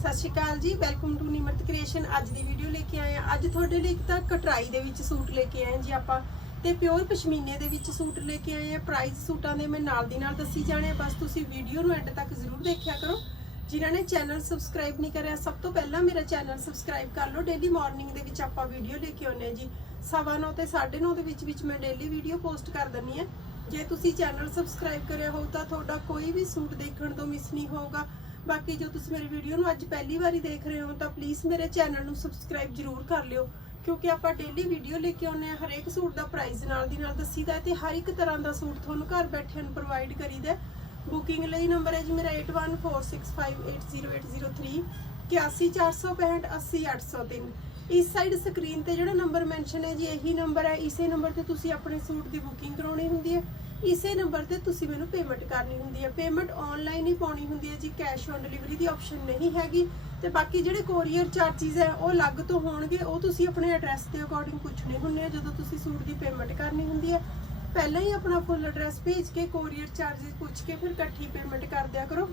ਸਤਿ ਸ਼੍ਰੀ ਅਕਾਲ ਜੀ welcome to Nimrat creation ਅੱਜ ਦੀ ਵੀਡੀਓ ਲੈ ਕੇ ਆਏ ਆ ਅੱਜ ਤੁਹਾਡੇ ਲਈ ਇੱਕ ਤਾਂ ਕਟਰਾਈ ਦੇ ਵਿੱਚ ਸੂਟ ਲੈ ਕੇ ਆਏ ਜੀ ਆਪਾਂ। ਤੇ ਪਿਓਰ ਪਸ਼ਮੀਨੇ ਦੇ ਵਿੱਚ ਸੂਟ ਲੈ ਕੇ ਆਏ ਆ ਪ੍ਰਾਈਸ ਸੂਟਾਂ ਦੇ ਮੈਂ ਨਾਲ ਦੀ ਨਾਲ ਦੱਸੀ ਜਾਣੇ ਆ, ਬਸ ਤੁਸੀਂ ਵੀਡੀਓ ਨੂੰ ਐਂਡ ਤੱਕ ਜ਼ਰੂਰ ਦੇਖਿਆ ਕਰੋ। ਜਿਨ੍ਹਾਂ ਨੇ ਚੈਨਲ ਸਬਸਕ੍ਰਾਈਬ ਨਹੀਂ ਕਰਿਆ ਸਭ ਤੋਂ ਪਹਿਲਾਂ ਮੇਰਾ ਚੈਨਲ ਸਬਸਕ੍ਰਾਈਬ ਕਰ ਲਓ। ਡੇਲੀ ਮਾਰਨਿੰਗ ਦੇ ਵਿੱਚ ਆਪਾਂ ਵੀਡੀਓ ਲੈ ਕੇ ਆਉਂਦੇ ਹਾਂ ਜੀ। ਸਵਾ ਨੌ ਤੇ 9:30 ਦੇ ਵਿੱਚ ਵਿੱਚ ਮੈਂ ਡੇਲੀ ਵੀਡੀਓ ਪੋਸਟ ਕਰ ਦਿੰਨੀ ਆ ਜੇ ਤੁਸੀਂ ਚੈਨਲ ਸਬਸਕ੍ਰਾਈਬ ਕਰਿਆ ਹੋ ਤਾਂ ਤੁਹਾਡਾ ਕੋਈ ਵੀ ਸੂਟ ਦੇਖਣ ਤੋਂ ਮਿਸ ਨਹੀਂ ਹੋਊਗਾ। ਬਾਕੀ ਜੋ ਤੁਸੀਂ ਮੇਰੀ ਵੀਡੀਓ ਨੂੰ ਅੱਜ ਪਹਿਲੀ ਵਾਰੀ ਦੇਖ ਰਹੇ ਹੋ ਤਾਂ ਪਲੀਜ਼ ਮੇਰੇ ਚੈਨਲ ਨੂੰ ਸਬਸਕ੍ਰਾਈਬ ਜ਼ਰੂਰ ਕਰ ਲਿਓ, ਕਿਉਂਕਿ ਆਪਾਂ ਡੇਲੀ ਵੀਡੀਓ ਲੈ ਕੇ ਆਉਂਦੇ ਆ ਹਰੇਕ ਸੂਟ ਦਾ ਪ੍ਰਾਈਸ ਨਾਲ ਦੀ ਨਾਲ ਦੱਸੀਦਾ ਹੈ ਤੇ ਹਰ ਇੱਕ ਤਰ੍ਹਾਂ ਦਾ ਸੂਟ ਤੁਹਾਨੂੰ ਘਰ ਬੈਠਿਆਂ ਨੂੰ ਪ੍ਰੋਵਾਈਡ ਕਰੀਦਾ ਬੁਕਿੰਗ ਲਈ ਨੰਬਰ ਹੈ ਜੀ ਮੇਰਾ 8146580803 81465 80803 ਇਸ ਸਾਈਡ ਸਕਰੀਨ ਤੇ ਜਿਹੜਾ ਨੰਬਰ ਮੈਂਸ਼ਨ ਹੈ ਜੀ, ਇਹੀ ਨੰਬਰ ਹੈ। ਇਸੇ ਨੰਬਰ ਤੇ ਤੁਸੀਂ ਆਪਣੇ ਸੂਟ ਦੀ ਬੁਕਿੰਗ ਕਰਾਉਣੀ ਹੁੰਦੀ ਹੈ। ਇਸੇ ਨੰਬਰ ਤੇ ਤੁਸੀਂ ਮੈਨੂੰ ਪੇਮੈਂਟ ਕਰਨੀ ਹੁੰਦੀ ਹੈ। ਪੇਮੈਂਟ ਆਨਲਾਈਨ ਹੀ ਪਾਉਣੀ ਹੁੰਦੀ ਹੈ ਜੀ। ਕੈਸ਼ ਔਨ ਡਿਲੀਵਰੀ ਦੀ ਆਪਸ਼ਨ ਨਹੀਂ ਹੈਗੀ। ਤੇ ਬਾਕੀ ਜਿਹੜੇ ਕੋਰੀਅਰ ਚਾਰजेस ਹੈ, ਉਹ ਅਲੱਗ ਤੋਂ ਹੋਣਗੇ। ਉਹ ਤੁਸੀਂ ਆਪਣੇ ਐਡਰੈਸ ਦੇ ਅਕੋਰਡਿੰਗ ਪੁੱਛਣੇ ਹੁੰਦੇ ਆ, ਜਦੋਂ ਤੁਸੀਂ ਸੂਟ ਦੀ ਪੇਮੈਂਟ ਕਰਨੀ ਹੁੰਦੀ ਹੈ। ਪਹਿਲਾਂ ਹੀ ਆਪਣਾ ਫੁੱਲ ਐਡਰੈਸ ਭੇਜ ਕੇ ਕੋਰੀਅਰ ਚਾਰजेस ਪੁੱਛ ਕੇ ਫਿਰ ਇਕੱਠੀ ਪੇਮੈਂਟ ਕਰ ਦਿਆ ਕਰੋ।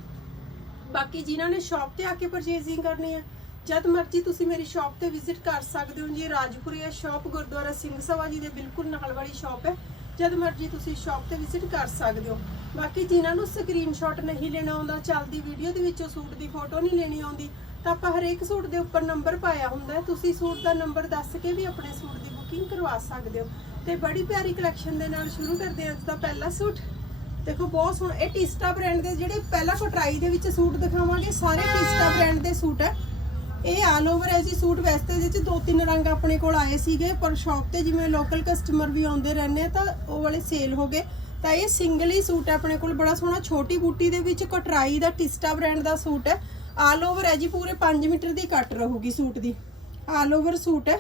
ਬਾਕੀ ਜਿਨ੍ਹਾਂ ਨੇ ਸ਼ਾਪ ਤੇ ਆ ਕੇ ਪਰਚੇਜ਼ਿੰਗ ਕਰਨੀ ਹੈ, ਜਦ ਮਰਜ਼ੀ ਤੁਸੀਂ ਮੇਰੀ ਸ਼ਾਪ ਤੇ ਵਿਜ਼ਿਟ ਕਰ ਸਕਦੇ ਹੋ। ਜੀ ਰਾਜਪੁਰੀਆ ਸ਼ਾਪ ਗੁਰਦੁਆਰਾ ਸਿੰਘ ਸਭਾ ਜੀ ਦੇ ਬਿਲਕੁਲ ਨਾਲ ਵਾਲੀ ਸ਼ਾਪ ਹੈ ਜਦ ਮਰਜ਼ੀ ਤੁਸੀਂ ਸ਼ਾਪ ਤੇ ਵਿਜ਼ਿਟ ਕਰ ਸਕਦੇ ਹੋ। ਬਾਕੀ ਜਿਨ੍ਹਾਂ ਨੂੰ ਸਕਰੀਨਸ਼ਾਟ ਨਹੀਂ ਲੈਣਾ ਆਉਂਦਾ, ਚੱਲਦੀ ਵੀਡੀਓ ਦੇ ਵਿੱਚੋਂ ਸੂਟ ਦੀ ਫੋਟੋ ਨਹੀਂ ਲੈਣੀ ਆਉਂਦੀ, ਤਾਂ ਆਪਾਂ ਹਰੇਕ ਸੂਟ ਦੇ ਉੱਪਰ ਨੰਬਰ ਪਾਇਆ ਹੁੰਦਾ ਹੈ। ਤੁਸੀਂ ਸੂਟ ਦਾ ਨੰਬਰ ਦੱਸ ਕੇ ਵੀ ਆਪਣੇ ਸੂਟ ਦੀ ਬੁਕਿੰਗ ਕਰਵਾ ਸਕਦੇ ਹੋ। ਤੇ ਬੜੀ ਪਿਆਰੀ ਕਲੈਕਸ਼ਨ ਦੇ ਨਾਲ ਸ਼ੁਰੂ ਕਰਦੇ ਹਾਂ ਅੱਜ ਦਾ ਪਹਿਲਾ ਸੂਟ। ਦੇਖੋ, ਬਹੁਤ ਸੋਹਣਾ ਇਹ ਟਿਸਟਾ ਬ੍ਰਾਂਡ ਦੇ ਜਿਹੜੇ ਪਹਿਲਾਂ ਕਟਰਾਈ ਦੇ ਵਿੱਚ ਸੂਟ ਦਿਖਾਵਾਂਗੇ, ਸਾਰੇ ਟਿਸਟਾ ਬ੍ਰਾਂਡ ਦੇ ਸੂਟ ਹੈ। ਇਹ ਆਲ ਓਵਰ ਹੈ ਜੀ, ਸੂਟ ਵੈਸਤੇ ਇਹਦੇ ਚ ਦੋ ਤਿੰਨ ਰੰਗ ਆਪਣੇ ਕੋਲ ਆਏ ਸੀਗੇ, ਪਰ ਸ਼ਾਪ ਤੇ ਜਿਵੇਂ ਲੋਕਲ ਕਸਟਮਰ ਵੀ ਆਉਂਦੇ ਰਹਿੰਦੇ ਆ, ਤਾਂ ਉਹ ਵਾਲੇ ਸੇਲ ਹੋ ਗਏ। ਤਾਂ ਇਹ ਸਿੰਗਲ ਹੀ ਸੂਟ ਹੈ ਆਪਣੇ ਕੋਲ, ਬੜਾ ਸੋਹਣਾ ਛੋਟੀ ਬੂਟੀ ਦੇ ਵਿੱਚ ਕਟਰਾਈ ਦਾ ਟਿਸਟਾ ਬ੍ਰਾਂਡ ਦਾ ਸੂਟ ਹੈ। ਆਲ ਓਵਰ ਹੈ ਜੀ, ਪੂਰੇ 5 ਮੀਟਰ ਦੀ ਕੱਟ ਰਹੂਗੀ ਸੂਟ ਦੀ। ਆਲ ਓਵਰ ਸੂਟ ਹੈ।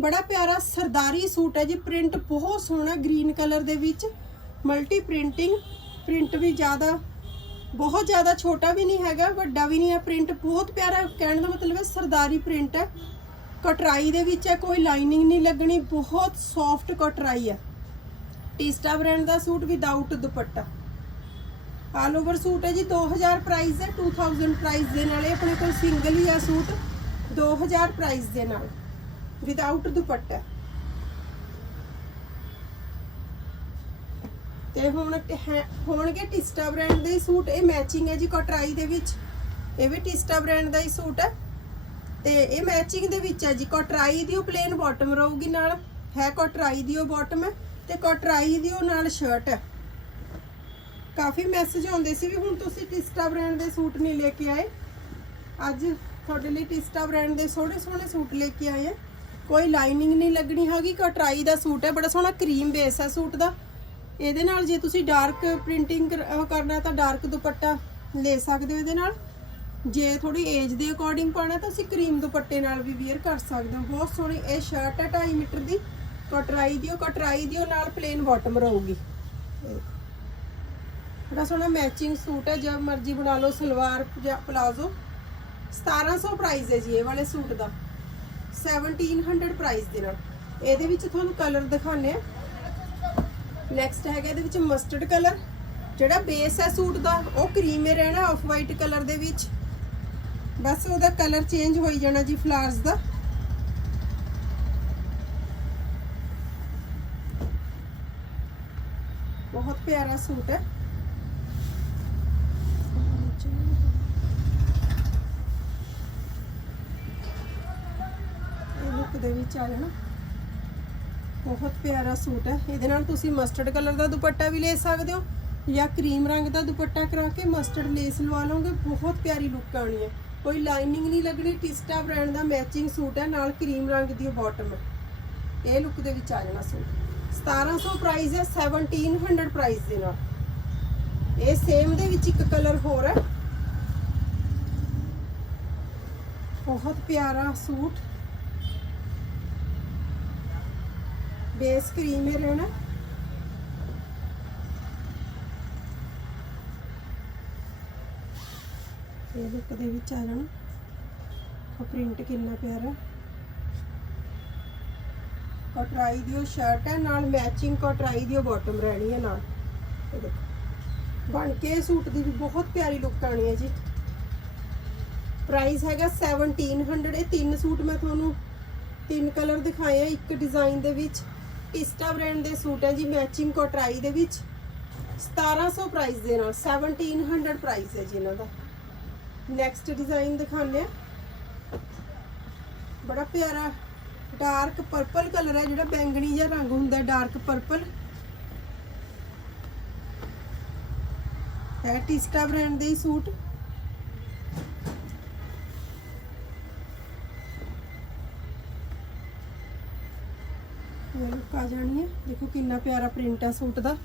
ਬੜਾ ਪਿਆਰਾ ਸਰਦਾਰੀ ਸੂਟ ਹੈ ਜੀ ਪ੍ਰਿੰਟ ਬਹੁਤ ਸੋਹਣਾ ਗ੍ਰੀਨ ਕਲਰ ਦੇ ਵਿੱਚ ਮਲਟੀ ਪ੍ਰਿੰਟਿੰਗ ਪ੍ਰਿੰਟ ਵੀ ਜ਼ਿਆਦਾ ਬਹੁਤ ਜ਼ਿਆਦਾ ਛੋਟਾ ਵੀ ਨਹੀਂ ਹੈਗਾ, ਵੱਡਾ ਵੀ ਨਹੀਂ ਹੈ ਪ੍ਰਿੰਟ ਬਹੁਤ ਪਿਆਰਾ ਕਹਿਣ ਦਾ ਮਤਲਬ ਹੈ ਸਰਦਾਰੀ ਪ੍ਰਿੰਟ ਹੈ। ਕਟਰਾਈ ਦੇ ਵਿੱਚ ਹੈ, ਕੋਈ ਲਾਈਨਿੰਗ ਨਹੀਂ ਲੱਗਣੀ, ਬਹੁਤ ਸੌਫਟ ਕਟਰਾਈ ਹੈ। ਟੀਸਟਾ ਬ੍ਰਾਂਡ ਦਾ ਸੂਟ ਵਿਦਆਊਟ ਦੁਪੱਟਾ। ਆਲ ਓਵਰ ਸੂਟ ਹੈ ਜੀ 2000 ਪ੍ਰਾਈਸ ਹੈ 2000 ਪ੍ਰਾਈਸ ਦੇ ਨਾਲ ਇਹ ਆਪਣੇ ਕੋਲ ਸਿੰਗਲ ਹੀ ਆ ਸੂਟ 2000 ਪ੍ਰਾਈਸ ਦੇ ਨਾਲ ਵਿਦਆਊਟ ਦੁਪੱਟਾ। ਤੇ ਹੁਣ ਹੈ- ਹੋਣਗੇ ਟਿਸਟਾ ਬ੍ਰਾਂਡ ਦੇ ਸੂਟ। ਇਹ ਮੈਚਿੰਗ ਹੈ ਜੀ ਕਟਰਾਈ ਦੇ ਵਿੱਚ। ਇਹ ਵੀ ਟਿਸਟਾ ਬ੍ਰਾਂਡ ਦਾ ਹੀ ਸੂਟ ਹੈ। ਤੇ ਇਹ ਮੈਚਿੰਗ ਦੇ ਵਿੱਚ ਹੈ ਜੀ, ਕਟਰਾਈ ਦੀ ਉਹ ਪਲੇਨ ਬਾਟਮ ਰਹੂਗੀ ਨਾਲ। ਹੈ ਕਟਰਾਈ ਦੀ ਉਹ ਬਾਟਮ ਹੈ ਤੇ ਕਟਰਾਈ ਦੀ ਉਹ ਨਾਲ ਸ਼ਰਟ ਹੈ। ਕਾਫੀ ਮੈਸੇਜ ਆਉਂਦੇ ਸੀ ਵੀ ਹੁਣ ਤੁਸੀਂ ਟਿਸਟਾ ਬ੍ਰਾਂਡ ਦੇ ਸੂਟ ਨਹੀਂ ਲੈ ਕੇ ਆਏ। ਅੱਜ ਤੁਹਾਡੇ ਲਈ ਟਿਸਟਾ ਬ੍ਰਾਂਡ ਦੇ ਸੋਹਣੇ ਸੋਹਣੇ ਸੂਟ ਲੈ ਕੇ ਆਏ ਆ। ਕੋਈ ਲਾਈਨਿੰਗ ਨਹੀਂ ਲੱਗਣੀ ਹੈਗੀ। ਕਟਰਾਈ ਦਾ ਸੂਟ ਹੈ। ਬੜਾ ਸੋਹਣਾ ਕਰੀਮ ਬੇਸ ਹੈ ਸੂਟ ਦਾ। ਇਹਦੇ ਨਾਲ ਜੇ ਤੁਸੀਂ ਡਾਰਕ ਪ੍ਰਿੰਟਿੰਗ ਕਰਨਾ ਤਾਂ ਡਾਰਕ ਦੁਪੱਟਾ ਲੈ ਸਕਦੇ ਹੋ ਇਹਦੇ ਨਾਲ। ਜੇ ਥੋੜੀ ਏਜ ਦੇ ਅਕੋਰਡਿੰਗ ਪਾਣਾ ਤਾਂ ਤੁਸੀਂ ਕਰੀਮ ਦੁਪੱਟੇ ਨਾਲ ਵੀ ਵੇਅਰ ਕਰ ਸਕਦੇ ਹੋ। ਬਹੁਤ ਸੋਹਣੀ ਇਹ ਸ਼ਰਟ ਹੈ 2.5 ਮੀਟਰ ਦੀ। ਕਟਰਾਈ ਦਿਓ ਕਟਰਾਈ ਦਿਓ ਨਾਲ ਪਲੇਨ ਬਾਟਮ ਰਹੂਗੀ। ਬੜਾ ਸੋਹਣਾ ਮੈਚਿੰਗ ਸੂਟ ਹੈ, ਜਦ ਮਰਜ਼ੀ ਬਣਾ ਲਓ, ਸਲਵਾਰ ਜਾਂ ਪਲਾਜ਼ੋ 1700 ਪ੍ਰਾਈਸ ਹੈ ਜੀ ਇਹ ਵਾਲੇ ਸੂਟ ਦਾ। 1700 ਪ੍ਰਾਈਸ ਦੇ ਨਾਲ। ਇਹਦੇ ਵਿੱਚ ਤੁਹਾਨੂੰ ਕਲਰ ਦਿਖਾਣੇ ਆ ਨੈਕਸਟ ਹੈਗਾ ਇਹਦੇ ਵਿੱਚ ਮਸਟਰਡ ਕਲਰ ਜਿਹੜਾ ਬੇਸ ਹੈ ਸੂਟ ਦਾ, ਉਹ ਕਰੀਮ ਰਹਿਣਾ ਆਫ ਵਾਈਟ ਕਲਰ ਦੇ ਵਿੱਚ। ਬਸ ਉਹਦਾ ਕਲਰ ਚੇਂਜ ਹੋਈ ਜਾਣਾ ਜੀ ਫਲਾਰਸ ਦਾ। ਬਹੁਤ ਪਿਆਰਾ ਸੂਟ ਹੈ। ਇਹ ਲੁੱਕ ਦੇ ਵਿੱਚ ਆ ਜਾਣਾ। ਬਹੁਤ ਪਿਆਰਾ ਸੂਟ ਹੈ। ਇਹਦੇ ਨਾਲ ਤੁਸੀਂ ਮਸਟਰਡ ਕਲਰ ਦਾ ਦੁਪੱਟਾ ਵੀ ਲੈ ਸਕਦੇ ਹੋ ਜਾਂ ਕਰੀਮ ਰੰਗ ਦਾ ਦੁਪੱਟਾ ਕਰਾ ਕੇ ਮਸਟਰਡ ਲੇਸ ਲਵਾ ਲਓਗੇ। ਬਹੁਤ ਪਿਆਰੀ ਲੁੱਕ ਆਣੀ ਹੈ। ਕੋਈ ਲਾਈਨਿੰਗ ਨਹੀਂ ਲੱਗਣੀ ਟਿਸਟਾ ਬ੍ਰਾਂਡ ਦਾ ਮੈਚਿੰਗ ਸੂਟ ਹੈ, ਨਾਲ ਕਰੀਮ ਰੰਗ ਦੀ ਬਾਟਮ ਹੈ ਇਹ ਲੁੱਕ ਦੇ ਵਿੱਚ ਆ ਜਾਣਾ ਸੂਟ। 1700 ਪ੍ਰਾਈਸ ਹੈ 1700 ਪ੍ਰਾਈਸ ਦੇ ਨਾਲ। ਇਹ ਸੇਮ ਦੇ ਵਿੱਚ ਇੱਕ ਕਲਰ ਹੋਰ ਹੈ। ਬਹੁਤ ਪਿਆਰਾ ਸੂਟ। ਬੇਸ ਕਰੀਮ ਹੀ ਰਹਿਣਾ। ਇਹ ਲੁੱਕ ਦੇ ਵਿੱਚ ਆ ਜਾਣਾ। ਉਹ ਪ੍ਰਿੰਟ ਕਿੰਨਾ ਪਿਆਰਾ ਕਟਰਾਈ ਦੀ ਉਹ ਸ਼ਰਟ ਹੈ, ਨਾਲ ਮੈਚਿੰਗ ਕਟਰਾਈ ਦੀ ਉਹ ਬਾਟਮ ਰਹਿਣੀ ਹੈ ਨਾਲ। ਇਹ ਦੇਖੋ। ਬਣ ਕੇ ਸੂਟ ਦੀ ਵੀ ਬਹੁਤ ਪਿਆਰੀ ਲੁੱਕ ਆਣੀ ਹੈ ਜੀ। ਪ੍ਰਾਈਸ ਹੈਗਾ 1700 ਇਹ ਤਿੰਨ ਸੂਟ ਮੈਂ ਤੁਹਾਨੂੰ ਤਿੰਨ ਕਲਰ ਦਿਖਾਏ ਆ, ਇੱਕ ਡਿਜ਼ਾਈਨ ਦੇ ਵਿੱਚ। ਟਿਸਟਾ ਬ੍ਰਾਂਡ ਦੇ ਸੂਟ ਹੈ ਜੀ ਮੈਚਿੰਗ ਕੋਟਰਾਈ ਦੇ ਵਿੱਚ। 1700 ਪ੍ਰਾਈਸ ਦੇ ਨਾਲ 1700 ਪ੍ਰਾਈਸ ਹੈ ਜੀ ਇਹਨਾਂ ਦਾ। ਨੈਕਸਟ ਡਿਜ਼ਾਈਨ ਦਿਖਾਉਂਦੇ ਆ ਬੜਾ ਪਿਆਰਾ ਡਾਰਕ ਪਰਪਲ ਕਲਰ ਹੈ, ਜਿਹੜਾ ਬੈਂਗਣੀ ਜਿਹਾ ਰੰਗ ਹੁੰਦਾ ਡਾਰਕ ਪਰਪਲ ਹੈ ਟਿਸਟਾ ਬ੍ਰਾਂਡ ਦੇ ਹੀ ਸੂਟ। ਇਹ ਆ ਜਾਣੀ ਹੈ ਦੇਖੋ ਕਿੰਨਾ ਪਿਆਰਾ ਪ੍ਰਿੰਟ ਹੈ ਸੂਟ ਦਾ।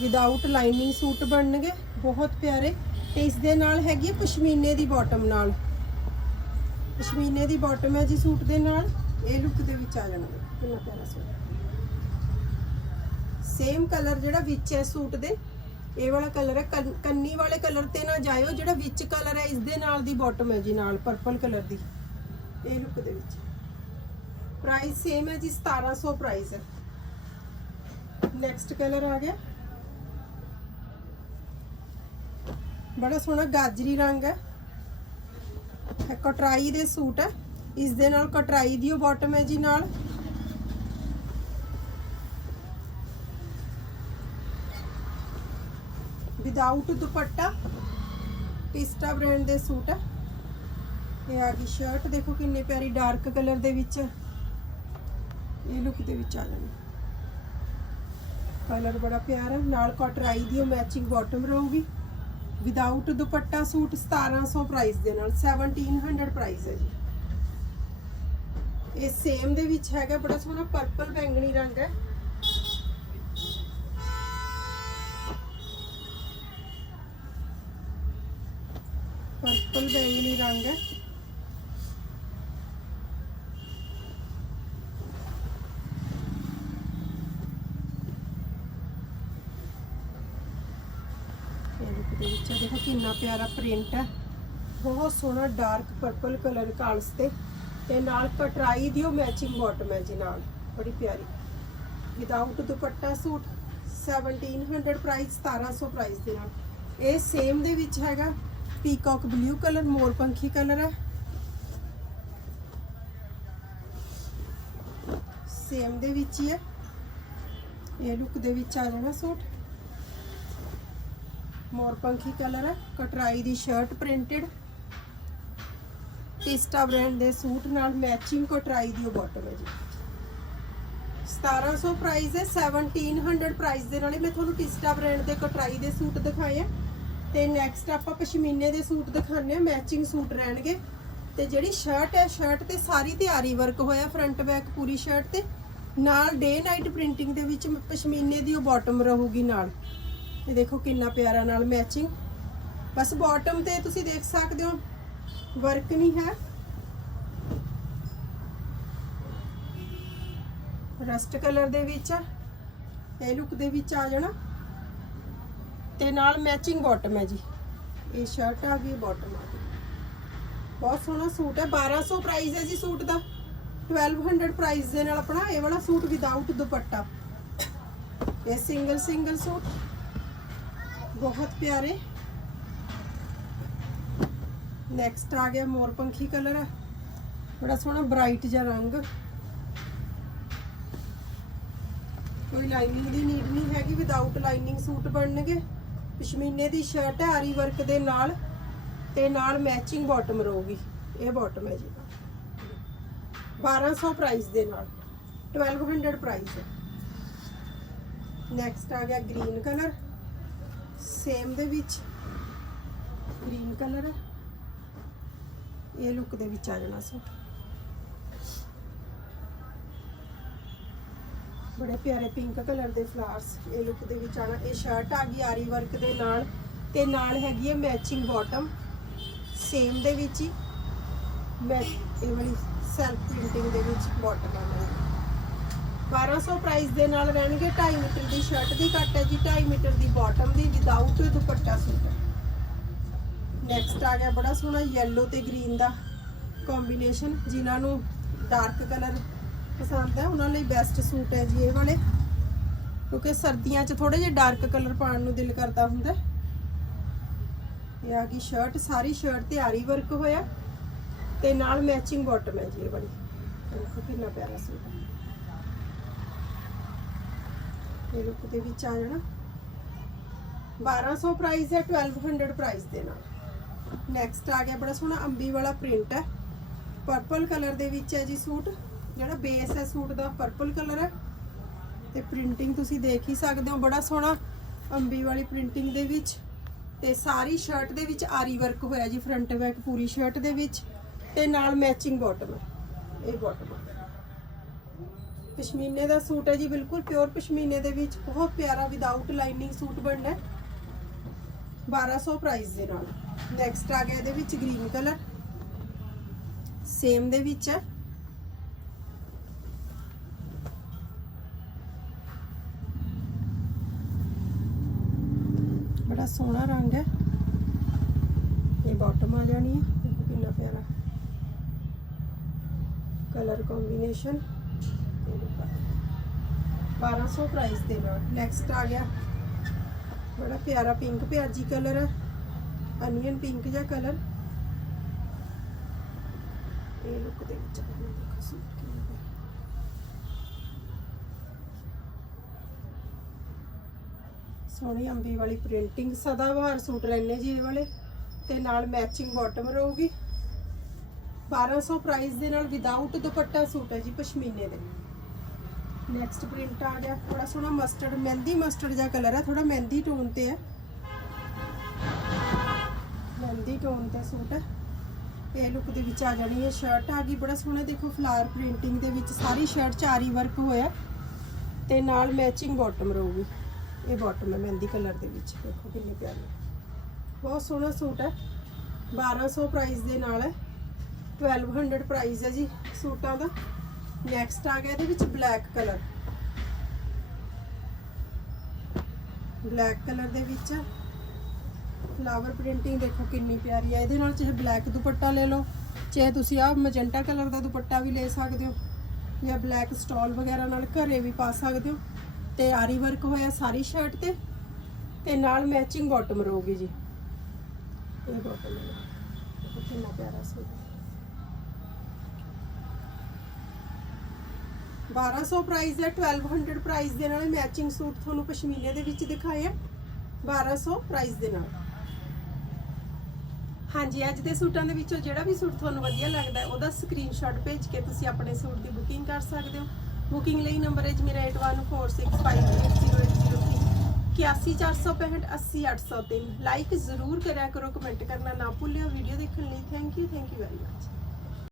ਵਿਦਆਊਟ ਲਾਈਨਿੰਗ ਸੂਟ ਬਣਨਗੇ, ਬਹੁਤ ਪਿਆਰੇ। ਤੇ ਇਸ ਦੇ ਨਾਲ ਹੈਗੀ ਹੈ ਪਸ਼ਮੀਨੇ ਦੀ ਬਾਟਮ ਨਾਲ। ਪਸ਼ਮੀਨੇ ਦੀ ਬਾਟਮ ਹੈ ਜੀ ਸੂਟ ਦੇ ਨਾਲ। ਇਹ ਲੁੱਕ ਦੇ ਵਿੱਚ ਆ ਜਾਣਾ ਕਿੰਨਾ ਪਿਆਰਾ ਸੂਟ ਸੇਮ ਕਲਰ ਜਿਹੜਾ ਵਿੱਚ ਹੈ ਸੂਟ ਦੇ, ਇਹ ਵਾਲਾ ਕਲਰ ਹੈ। ਕੰਨੀ ਵਾਲੇ ਕਲਰ ਤੇ ਨਾ ਜਾਇਓ। ਜਿਹੜਾ ਵਿੱਚ ਕਲਰ ਹੈ, ਇਸ ਦੇ ਨਾਲ ਦੀ ਬਾਟਮ ਹੈ ਜੀ ਨਾਲ ਪਰਪਲ ਕਲਰ ਦੀ। ਇਹ ਲੁੱਕ ਦੇ ਵਿੱਚ। ਪ੍ਰਾਈਸ ਸੇਮ ਹੈ ਜੀ 1700 ਪ੍ਰਾਈਸ ਹੈ। ਨੈਕਸਟ ਕਲਰ ਆ ਗਿਆ। ਬੜਾ ਸੋਹਣਾ ਗਾਜਰੀ ਰੰਗ ਹੈ। ਕਟਰਾਈ ਦੇ ਸੂਟ ਹੈ। ਇਸ ਦੇ ਨਾਲ ਕਟਰਾਈ ਦੀ ਬਾਟਮ ਹੈ ਜੀ ਨਾਲ। ਵਿਦਆਊਟ ਦੁਪੱਟਾ ਟਿਸਟਾ ਬ੍ਰਾਂਡ ਦੇ ਸੂਟ ਹੈ। ਇਹ ਆ ਗਈ ਸ਼ਰਟ ਦੇਖੋ ਕਿੰਨੀ ਪਿਆਰੀ ਡਾਰਕ ਕਲਰ ਦੇ ਵਿੱਚ। ਇਹ ਲੁੱਕ ਦੇ ਵਿੱਚ ਆ ਜਾਣੀ। ਕਲਰ ਬੜਾ ਪਿਆਰਾ, ਨਾਲ ਕਟਰਾਈ ਦੀ ਮੈਚਿੰਗ ਬਾਟਮ ਰਹੂਗੀ। ਵਿਦਆਊਟ ਦੁਪੱਟਾ ਸੂਟ 1700 ਪ੍ਰਾਈਸ ਦੇ ਨਾਲ 1700 ਪ੍ਰਾਈਸ ਹੈ ਜੀ। ਇਹ ਸੇਮ ਦੇ ਵਿੱਚ ਹੈਗਾ, ਬੜਾ ਸੋਹਣਾ ਪਰਪਲ ਬੈਂਗਣੀ ਰੰਗ ਹੈ। ਪਰਪਲ ਬੈਂਗਣੀ ਰੰਗ ਹੈ ਇਹ ਲੁੱਕ ਦੇ ਵਿੱਚ ਦੇਖੋ ਕਿੰਨਾ ਪਿਆਰਾ ਪ੍ਰਿੰਟ ਹੈ। ਬਹੁਤ ਸੋਹਣਾ ਡਾਰਕ ਪਰਪਲ ਕਲਰ ਕਾਲਸ ਤੇ। ਤੇ ਨਾਲ ਕਟਰਾਈ ਦੀ ਉਹ ਮੈਚਿੰਗ ਬਾਟਮ ਹੈ ਜੀ ਨਾਲ। ਬੜੀ ਪਿਆਰੀ। ਵਿਦਆਊਟ ਦੁਪੱਟਾ ਸੂਟ 1700 ਪ੍ਰਾਈਸ 1700 ਪ੍ਰਾਈਸ ਦੇ ਨਾਲ। ਇਹ ਸੇਮ ਦੇ ਵਿੱਚ ਹੈਗਾ। ਪੀਕਾਕ ਬਲੂ ਕਲਰ ਮੋਰ ਪੰਖੀ ਕਲਰ ਹੈ। ਸੇਮ ਦੇ ਵਿੱਚ ਹੀ ਹੈ। ਇਹ ਲੁੱਕ ਦੇ ਵਿੱਚ ਆ ਜਾਣਾ ਸੂਟ। ਮੋਰਪੰਖੀ ਕਲਰ ਹੈ, ਕਟਰਾਈ ਦੀ ਸ਼ਰਟ ਪ੍ਰਿੰਟਡ ਟਿਸਟਾ ਬ੍ਰਾਂਡ ਦੇ ਸੂਟ ਨਾਲ ਮੈਚਿੰਗ ਕਟਰਾਈ ਦੀ ਉਹ ਬਾਟਮ ਹੈ ਜੀ। 1700 ਪ੍ਰਾਈਸ ਹੈ 1700 ਪ੍ਰਾਈਸ ਦੇ ਨਾਲੇ ਮੈਂ ਤੁਹਾਨੂੰ ਟਿਸਟਾ ਬ੍ਰਾਂਡ ਦੇ ਕਟਰਾਈ ਦੇ ਸੂਟ ਦਿਖਾਏ ਆ। ਤੇ ਨੈਕਸਟ ਆਪਾਂ ਪਸ਼ਮੀਨੇ ਦੇ ਸੂਟ ਦਿਖਾਣੇ ਆ ਮੈਚਿੰਗ ਸੂਟ ਰਹਿਣਗੇ। ਤੇ ਜਿਹੜੀ ਸ਼ਰਟ ਹੈ ਸ਼ਰਟ ਤੇ ਸਾਰੀ ਤਿਆਰੀ ਵਰਕ ਹੋਇਆ ਫਰੰਟ ਬੈਕ ਪੂਰੀ ਸ਼ਰਟ ਤੇ। ਨਾਲ ਡੇ ਨਾਈਟ ਪ੍ਰਿੰਟਿੰਗ ਦੇ ਵਿੱਚ ਪਸ਼ਮੀਨੇ ਦੀ ਉਹ ਬਾਟਮ ਰਹੂਗੀ ਨਾਲ। ਇਹ ਦੇਖੋ ਕਿੰਨਾ ਪਿਆਰਾ ਨਾਲ ਮੈਚਿੰਗ ਬਸ ਬਾਟਮ ਤੇ ਤੁਸੀਂ ਦੇਖ ਸਕਦੇ ਹੋ ਵਰਕ ਨਹੀਂ ਹੈ। ਰਸਟ ਕਲਰ ਦੇ ਵਿੱਚ ਇਹ ਲੁੱਕ ਦੇ ਵਿੱਚ ਆ ਜਾਣਾ। ਤੇ ਨਾਲ ਮੈਚਿੰਗ ਬਾਟਮ ਹੈ ਜੀ। ਇਹ ਸ਼ਰਟ ਆ ਗਈ ਬਾਟਮ ਆ ਗਈ। ਬਹੁਤ ਸੋਹਣਾ ਸੂਟ ਹੈ 1200 ਪ੍ਰਾਈਸ ਹੈ ਜੀ ਸੂਟ ਦਾ। 1200 ਪ੍ਰਾਈਸ ਦੇ ਨਾਲ ਆਪਣਾ ਇਹ ਵਾਲਾ ਸੂਟ ਵਿਦਆਊਟ ਦੁਪੱਟਾ। ਇਹ ਸਿੰਗਲ ਸਿੰਗਲ ਸੂਟ। ਬਹੁਤ ਪਿਆਰੇ। ਨੈਕਸਟ ਆ ਗਿਆ ਮੋਰ ਪੰਖੀ ਕਲਰ ਹੈ ਬੜਾ ਸੋਹਣਾ ਬ੍ਰਾਈਟ ਜਿਹਾ ਰੰਗ। ਕੋਈ ਲਾਈਨਿੰਗ ਦੀ ਨੀਡ ਨਹੀਂ ਹੈਗੀ ਵਿਦਆਊਟ ਲਾਈਨਿੰਗ ਸੂਟ ਬਣਨਗੇ। ਪਸ਼ਮੀਨੇ ਦੀ ਸ਼ਰਟ ਹੈ, ਆਰੀ ਵਰਕ ਦੇ ਨਾਲ। ਤੇ ਨਾਲ ਮੈਚਿੰਗ ਬਾਟਮ ਰਹੂਗੀ। ਇਹ ਬਾਟਮ ਹੈ ਜੀ। 1200 ਪ੍ਰਾਈਸ ਦੇ ਨਾਲ। 1200 ਪ੍ਰਾਈਸ ਹੈ। ਨੈਕਸਟ ਆ ਗਿਆ ਗ੍ਰੀਨ ਕਲਰ ਸੇਮ ਦੇ ਵਿੱਚ। ਗ੍ਰੀਨ ਕਲਰ ਹੈ। ਇਹ ਲੁੱਕ ਦੇ ਵਿੱਚ ਆ ਜਾਣਾ ਸੂਟ। ਬੜੇ ਪਿਆਰੇ ਪਿੰਕ ਕਲਰ ਦੇ ਫਲਾਵਰਸ ਇਹ ਲੁੱਕ ਦੇ ਵਿੱਚ ਆਣਾ ਇਹ ਸ਼ਰਟ ਆ ਗਈ ਆਰੀ ਵਰਕ ਦੇ ਨਾਲ ਤੇ ਨਾਲ ਹੈਗੀ ਹੈ ਮੈਚਿੰਗ ਬਾਟਮ ਸੇਮ ਦੇ ਵਿੱਚ ਹੀ ਮੈਂ ਇਹ ਵਾਲੀ ਸੈਲਫ ਪ੍ਰਿੰਟਿੰਗ ਦੇ ਵਿੱਚ ਬਾਟਮ ਆਣਾ 1200 ਪ੍ਰਾਈਸ ਦੇ ਨਾਲ ਰਹਿਣਗੇ 2.5 ਮੀਟਰ ਦੀ ਸ਼ਰਟ ਦੀ ਕੱਟ ਹੈ ਜੀ 2.5 ਮੀਟਰ ਦੀ ਬਾਟਮ ਦੀ ਵਿਦਆਊਟ ਦੁਪੱਟਾ ਸੂਟ ਹੈ ਨੈਕਸਟ ਆ ਗਿਆ ਬੜਾ ਸੋਹਣਾ yellow ਤੇ green ਦਾ ਕੰਬੀਨੇਸ਼ਨ ਜਿਨ੍ਹਾਂ ਨੂੰ ਡਾਰਕ ਕਲਰ ਪਸੰਦ ਹੈ, ਉਹਨਾਂ ਲਈ ਬੈਸਟ ਸੂਟ ਹੈ ਜੀ ਇਹ ਵਾਲੇ। ਕਿਉਂਕਿ ਸਰਦੀਆਂ 'ਚ ਥੋੜੇ ਜਿਹਾ ਡਾਰਕ ਕਲਰ ਪਾਉਣ ਨੂੰ ਦਿਲ ਕਰਦਾ ਹੁੰਦਾ। ਇਹ ਆ ਗਈ ਸ਼ਰਟ ਸਾਰੀ ਸ਼ਰਟ ਤੇ ਆਰੀ ਵਰਕ ਹੋਇਆ। ਤੇ ਨਾਲ ਮੈਚਿੰਗ ਬਾਟਮ ਹੈ ਜੀ ਇਹ ਵਾਲੀ। ਦੇਖੋ ਕਿੰਨਾ ਪਿਆਰਾ ਸੂਟ ਹੈ। ਇਹ ਲੁੱਕ ਦੇ ਵਿੱਚ ਆ ਜਾਣਾ। 1200 ਪ੍ਰਾਈਸ ਹੈ 1200 ਪ੍ਰਾਈਸ ਦੇ ਨਾਲ। ਨੈਕਸਟ ਆ ਗਿਆ ਬੜਾ ਸੋਹਣਾ ਅੰਬੀ ਵਾਲਾ ਪ੍ਰਿੰਟ ਹੈ। ਪਰਪਲ ਕਲਰ ਦੇ ਵਿੱਚ ਹੈ ਜੀ ਸੂਟ। ਜਿਹੜਾ ਬੇਸ ਹੈ ਸੂਟ ਦਾ ਪਰਪਲ ਕਲਰ ਹੈ। ਤੇ ਪ੍ਰਿੰਟਿੰਗ ਤੁਸੀਂ ਦੇਖ ਹੀ ਸਕਦੇ ਹੋ, ਬੜਾ ਸੋਹਣਾ ਅੰਬੀ ਵਾਲੀ ਪ੍ਰਿੰਟਿੰਗ ਦੇ ਵਿੱਚ। ਤੇ ਸਾਰੀ ਸ਼ਰਟ ਦੇ ਵਿੱਚ ਆਰੀ ਵਰਕ ਹੋਇਆ ਜੀ ਫਰੰਟ ਬੈਕ ਪੂਰੀ ਸ਼ਰਟ ਦੇ ਵਿੱਚ। ਤੇ ਨਾਲ ਮੈਚਿੰਗ ਬਾਟਮ ਇਹ ਬਾਟਮ ਪਸ਼ਮੀਨੇ ਦਾ ਸੂਟ ਹੈ ਜੀ, ਬਿਲਕੁਲ ਪਿਓਰ ਪਸ਼ਮੀਨੇ ਦੇ ਵਿੱਚ ਬਹੁਤ ਪਿਆਰਾ ਵਿਦਆਊਟ ਲਾਈਨਿੰਗ ਸੂਟ ਬਣਨਾ ਹੈ। 1200 ਪ੍ਰਾਈਸ ਦੇ ਨਾਲ। ਨੈਕਸਟ ਆ ਗਿਆ ਇਹਦੇ ਵਿੱਚ ਗ੍ਰੀਨ ਕਲਰ ਸੇਮ ਦੇ ਵਿੱਚ ਹੈ। ਬੜਾ ਸੋਹਣਾ ਰੰਗ ਹੈ। ਇਹ ਬਾਟਮ ਆ ਜਾਣੀ ਹੈ। ਦੇਖੋ ਕਿੰਨਾ ਪਿਆਰਾ। ਕਲਰ ਕੰਬੀਨੇਸ਼ਨ 1200 ਪ੍ਰਾਈਸ ਦੇ ਨਾਲ ਨੈਕਸਟ ਆ ਗਿਆ। ਬੜਾ ਪਿਆਰਾ ਪਿੰਕ ਪਿਆਜੀ ਕਲਰ ਹੈ ਅਨੀਅਨ ਪਿੰਕ ਜਿਹਾ ਕਲਰ ਇਹ ਲੁੱਕ ਦੇ ਵਿੱਚ ਆ। ਦੇਖੋ ਸੂਟ ਕਿੰਨਾ ਸੋਹਣੀ ਅੰਬੀ ਵਾਲੀ ਪ੍ਰਿੰਟਿੰਗ ਸਦਾਬਹਾਰ ਸੂਟ ਲੈਣੇ ਜੀ ਇਹ ਵਾਲੇ। ਤੇ ਨਾਲ ਮੈਚਿੰਗ ਬਾਟਮ ਰਹੂਗੀ। 1200 ਪ੍ਰਾਈਸ ਦੇ ਨਾਲ ਵਿਦਆਊਟ ਦੁਪੱਟਾ ਸੂਟ ਹੈ ਜੀ ਪਸ਼ਮੀਨੇ ਦੇ। ਨੈਕਸਟ ਪ੍ਰਿੰਟ ਆ ਗਿਆ। ਥੋੜਾ ਸੋਹਣਾ ਮਸਟਰਡ ਮਹਿੰਦੀ ਮਸਟਰਡ ਜਿਹਾ ਕਲਰ ਹੈ ਥੋੜਾ ਮਹਿੰਦੀ ਟੋਨ ਤੇ ਹੈ ਮਹਿੰਦੀ ਟੋਨ ਤੇ ਸੂਟ ਹੈ ਇਹ ਲੁੱਕ ਦੇ ਵਿੱਚ ਆ ਜਾਣੀ ਹੈ ਸ਼ਰਟ ਆ ਗਈ ਬੜਾ ਸੋਹਣਾ, ਦੇਖੋ ਫਲਾਰ ਪ੍ਰਿੰਟਿੰਗ ਦੇ ਵਿੱਚ ਸਾਰੀ ਸ਼ਰਟ ਚਾਰੀ ਵਰਕ ਹੋਇਆ ਤੇ ਨਾਲ ਮੈਚਿੰਗ ਬਾਟਮ ਰਹੂਗੀ। ਇਹ ਬਾਟਮ ਹੈ ਮਹਿੰਦੀ ਕਲਰ ਦੇ ਵਿੱਚ। ਦੇਖੋ ਕਿੰਨੇ ਪਿਆਰੇ ਬਹੁਤ ਸੋਹਣਾ ਸੂਟ ਹੈ 1200 ਪ੍ਰਾਈਸ ਦੇ ਨਾਲ ਹੈ 1200 ਪ੍ਰਾਈਸ ਹੈ ਜੀ ਸੂਟਾਂ ਦਾ। ਨੈਕਸਟ ਆ ਗਿਆ ਇਹਦੇ ਵਿੱਚ ਬਲੈਕ ਕਲਰ ਬਲੈਕ ਕਲਰ ਦੇ ਵਿੱਚ ਫਲਾਵਰ ਪ੍ਰਿੰਟਿੰਗ ਦੇਖੋ ਕਿੰਨੀ ਪਿਆਰੀ ਹੈ ਇਹਦੇ ਨਾਲ ਚਾਹੇ ਬਲੈਕ ਦੁਪੱਟਾ ਲੈ ਲਓ, ਚਾਹੇ ਤੁਸੀਂ ਆਹ ਮੈਜੈਂਟਾ ਕਲਰ ਦਾ ਦੁਪੱਟਾ ਵੀ ਲੈ ਸਕਦੇ ਹੋ, ਜਾਂ ਬਲੈਕ ਸਟਾਲ ਵਗੈਰਾ ਨਾਲ ਘਰੇ ਵੀ ਪਾ ਸਕਦੇ ਹੋ। ਤੇ ਆਰੀ ਵਰਕ ਹੋਇਆ ਸਾਰੀ ਸ਼ਰਟ ਤੇ ਤੇ ਨਾਲ ਮੈਚਿੰਗ ਬਾਟਮ ਰਹੂਗੀ ਜੀ। ਇਹ ਬਾਟਮ ਹੈ। ਦੇਖੋ ਕਿੰਨਾ ਪਿਆਰਾ ਸੂਟ 1200 ਪ੍ਰਾਈਸ ਹੈ 1200 ਪ੍ਰਾਈਸ ਦੇ ਨਾਲ ਮੈਚਿੰਗ ਸੂਟ ਤੁਹਾਨੂੰ ਪਸ਼ਮੀਨੇ ਦੇ ਵਿੱਚ ਦਿਖਾਇਆ ਆ 1200 ਪ੍ਰਾਈਸ ਦੇ ਨਾਲ। ਹਾਂਜੀ, ਅੱਜ ਦੇ ਸੂਟਾਂ ਦੇ ਵਿੱਚੋਂ ਜਿਹੜਾ ਵੀ ਸੂਟ ਤੁਹਾਨੂੰ ਵਧੀਆ ਲੱਗਦਾ ਹੈ, ਉਹਦਾ ਸਕਰੀਨਸ਼ਾਟ ਭੇਜ ਕੇ ਤੁਸੀਂ ਆਪਣੇ ਸੂਟ ਦੀ ਬੁਕਿੰਗ ਕਰ ਸਕਦੇ ਹੋ। ਬੁਕਿੰਗ ਲਈ ਨੰਬਰ ਹੈ ਜੀ ਮੇਰਾ 8146580803 81465 ਲਾਈਕ ਜ਼ਰੂਰ ਕਰਿਆ ਕਰੋ ਕਮੈਂਟ ਕਰਨਾ ਨਾ ਭੁੱਲਿਓ। ਵੀਡੀਓ ਦੇਖਣ ਲਈ thank you thank you very much